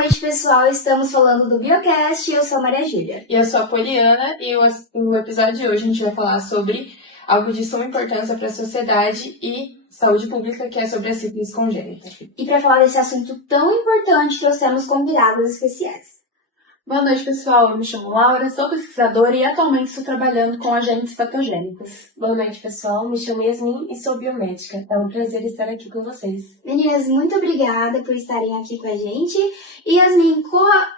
noite, pessoal. Estamos falando do Biocast e eu sou a Maria Júlia. E eu sou a Poliana e no episódio de hoje a gente vai falar sobre algo de suma importância para a sociedade e saúde pública, que é sobre a sífilis congênita. E para falar desse assunto tão importante, trouxemos convidados especiais. Boa noite, pessoal. Eu me chamo Laura, sou pesquisadora e atualmente estou trabalhando com agentes patogênicos. Boa noite, pessoal. Me chamo Yasmin e sou biomédica. É um prazer estar aqui com vocês. Meninas, muito obrigada por estarem aqui com a gente. E Yasmin,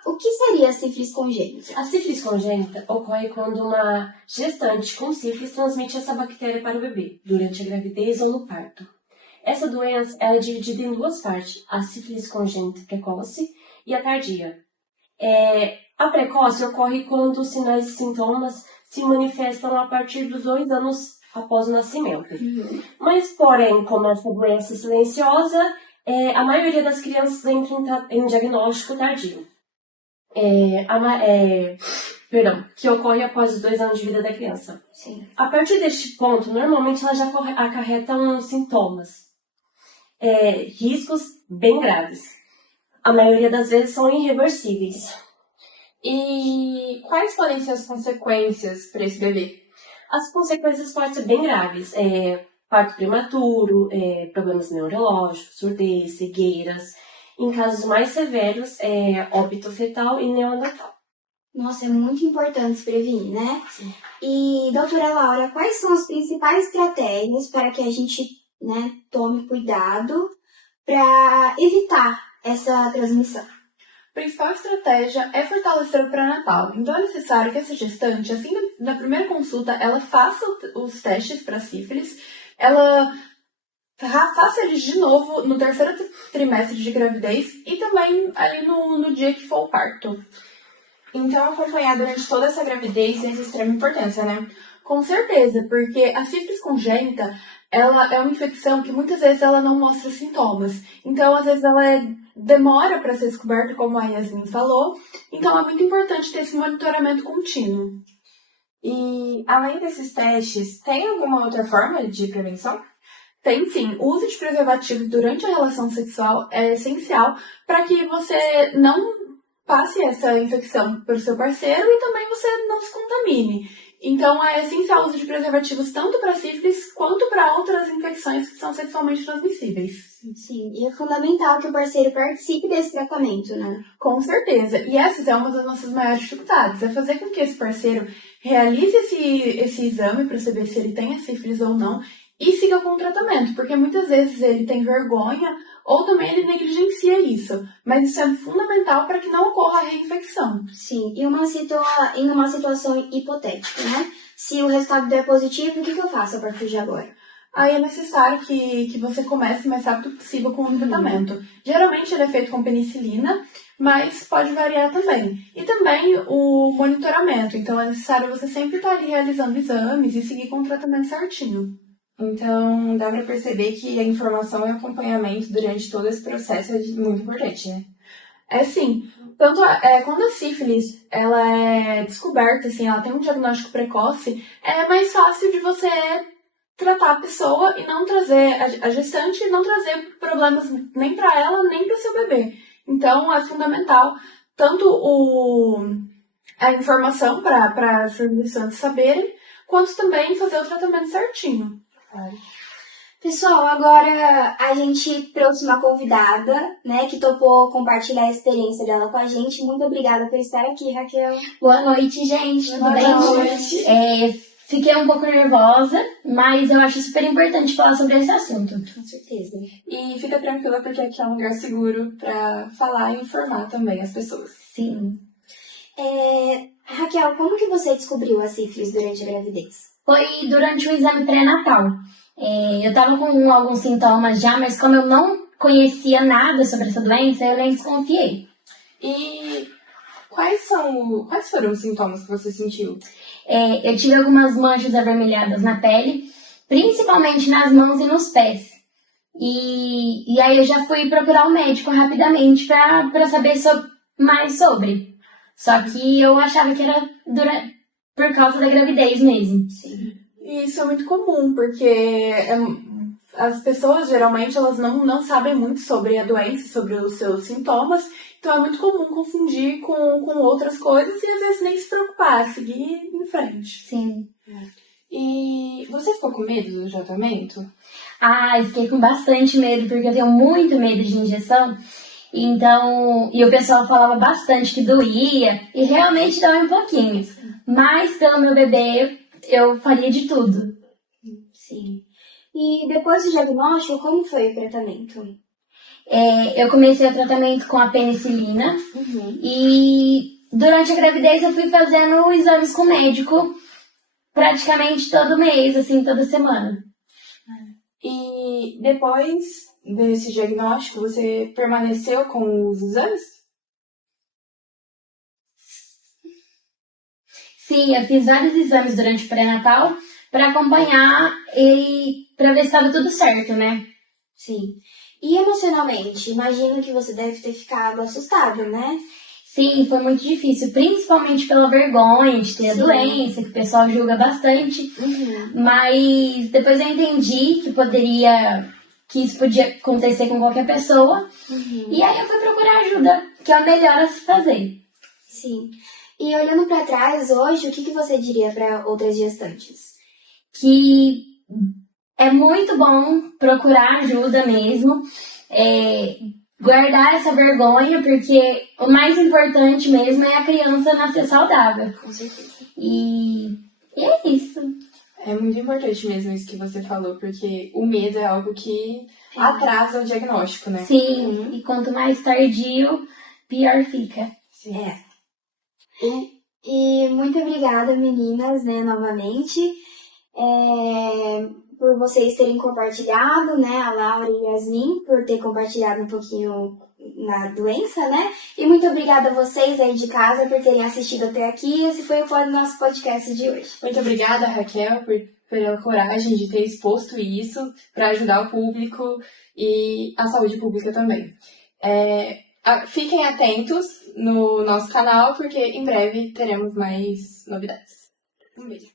o que seria a sífilis congênita? A sífilis congênita ocorre quando uma gestante com sífilis transmite essa bactéria para o bebê, durante a gravidez ou no parto. Essa doença é dividida em duas partes, a sífilis congênita precoce e a tardia. A precoce ocorre quando os sinais e sintomas se manifestam a partir dos 2 anos após o nascimento. Mas, porém, como essa doença é silenciosa, a maioria das crianças entra em diagnóstico tardio. Que ocorre após os 2 anos de vida da criança. Sim. A partir deste ponto, normalmente ela já acarreta uns sintomas, riscos bem graves. A maioria das vezes são irreversíveis. E quais podem ser as consequências para esse bebê? As consequências podem ser bem graves. Parto prematuro, problemas neurológicos, surdez, cegueiras. Em casos mais severos, óbito fetal e neonatal. Nossa, é muito importante se prevenir, né? Sim. E, doutora Laura, quais são as principais estratégias para que a gente, tome cuidado para evitar essa transmissão? A principal estratégia é fortalecer o pré-natal. Então é necessário que essa gestante, assim na primeira consulta, ela faça os testes para sífilis, ela faça eles de novo no terceiro trimestre de gravidez e também ali no dia que for o parto. Então, acompanhar durante toda essa gravidez é de extrema importância, né? Com certeza, porque a sífilis congênita, ela é uma infecção que muitas vezes ela não mostra sintomas. Então, às vezes ela demora para ser descoberta, como a Yasmin falou. Então, é muito importante ter esse monitoramento contínuo. E, além desses testes, tem alguma outra forma de prevenção? Tem sim. O uso de preservativos durante a relação sexual é essencial para que você não passe essa infecção para o seu parceiro e também você não se contamine. Então, é essencial o uso de preservativos tanto para sífilis quanto para outras infecções que são sexualmente transmissíveis. Sim, e é fundamental que o parceiro participe desse tratamento, né? Com certeza. E essa é uma das nossas maiores dificuldades, é fazer com que esse parceiro realize esse exame para saber se ele tem a sífilis ou não e siga com o tratamento, porque muitas vezes ele tem vergonha ou também ele negligencia isso. Mas isso é fundamental para que não ocorra a reinfecção. Sim, e em uma situação hipotética, né? Se o resultado der positivo, o que eu faço a partir de agora? Aí é necessário que você comece o mais rápido possível com o tratamento. Geralmente ele é feito com penicilina, mas pode variar também. E também o monitoramento. Então é necessário você sempre estar ali realizando exames e seguir com o tratamento certinho. Então, dá para perceber que a informação e acompanhamento durante todo esse processo é muito importante, né? É sim. Tanto quando a sífilis ela é descoberta, assim, ela tem um diagnóstico precoce, é mais fácil de você tratar a pessoa e não trazer a gestante e não trazer problemas nem para ela nem para o seu bebê. Então, é fundamental tanto a informação para as gestantes saberem, quanto também fazer o tratamento certinho. Pessoal, agora a gente trouxe uma convidada, que topou compartilhar a experiência dela com a gente. Muito obrigada por estar aqui, Raquel. Boa noite, gente. Tudo bem? Boa noite. Fiquei um pouco nervosa, mas eu acho super importante falar sobre esse assunto. Com certeza. E fica tranquila porque aqui é um lugar seguro para falar e informar também as pessoas. Sim. Raquel, como que você descobriu a sífilis durante a gravidez? Foi durante o exame pré-natal. Eu tava com alguns sintomas já, mas como eu não conhecia nada sobre essa doença, eu nem desconfiei. E quais foram os sintomas que você sentiu? Eu tive algumas manchas avermelhadas na pele, principalmente nas mãos e nos pés. E aí eu já fui procurar o médico rapidamente para saber mais sobre. Só que eu achava que era por causa da gravidez mesmo. Sim. E isso é muito comum, porque as pessoas, geralmente, elas não sabem muito sobre a doença, sobre os seus sintomas, então é muito comum confundir com outras coisas e às vezes nem se preocupar, seguir em frente. Sim. E você ficou com medo do tratamento? Ah, eu fiquei com bastante medo, porque eu tenho muito medo de injeção. Então, e o pessoal falava bastante que doía, e realmente dói um pouquinho. Mas pelo meu bebê, eu faria de tudo. Sim. E depois do diagnóstico, como foi o tratamento? Eu comecei o tratamento com a penicilina, Uhum. e durante a gravidez eu fui fazendo exames com o médico praticamente todo mês, assim, toda semana. E depois desse diagnóstico, você permaneceu com os exames? Sim, eu fiz vários exames durante o pré-natal para acompanhar e para ver se estava tudo certo, né? Sim. E emocionalmente, imagino que você deve ter ficado assustado, né? Sim, foi muito difícil, principalmente pela vergonha de ter a Sim. doença, que o pessoal julga bastante. Uhum. Mas depois eu entendi que isso podia acontecer com qualquer pessoa. Uhum. E aí eu fui procurar ajuda, que é o melhor a se fazer. Sim. E olhando pra trás hoje, o que você diria para outras gestantes? Que é muito bom procurar ajuda mesmo, guardar essa vergonha, porque o mais importante mesmo é a criança nascer saudável. Com certeza. E é isso. É muito importante mesmo isso que você falou, porque o medo é algo que atrasa o diagnóstico, né? Sim, e quanto mais tardio, pior fica. Sim. É. E muito obrigada, meninas, né, novamente, por vocês terem compartilhado, né, a Laura e a Yasmin, por ter compartilhado um pouquinho na doença, né? E muito obrigada a vocês aí de casa por terem assistido até aqui. Esse foi o nosso podcast de hoje. Muito obrigada, Raquel, pela coragem de ter exposto isso para ajudar o público e a saúde pública também. Fiquem atentos no nosso canal, porque em breve teremos mais novidades. Um beijo.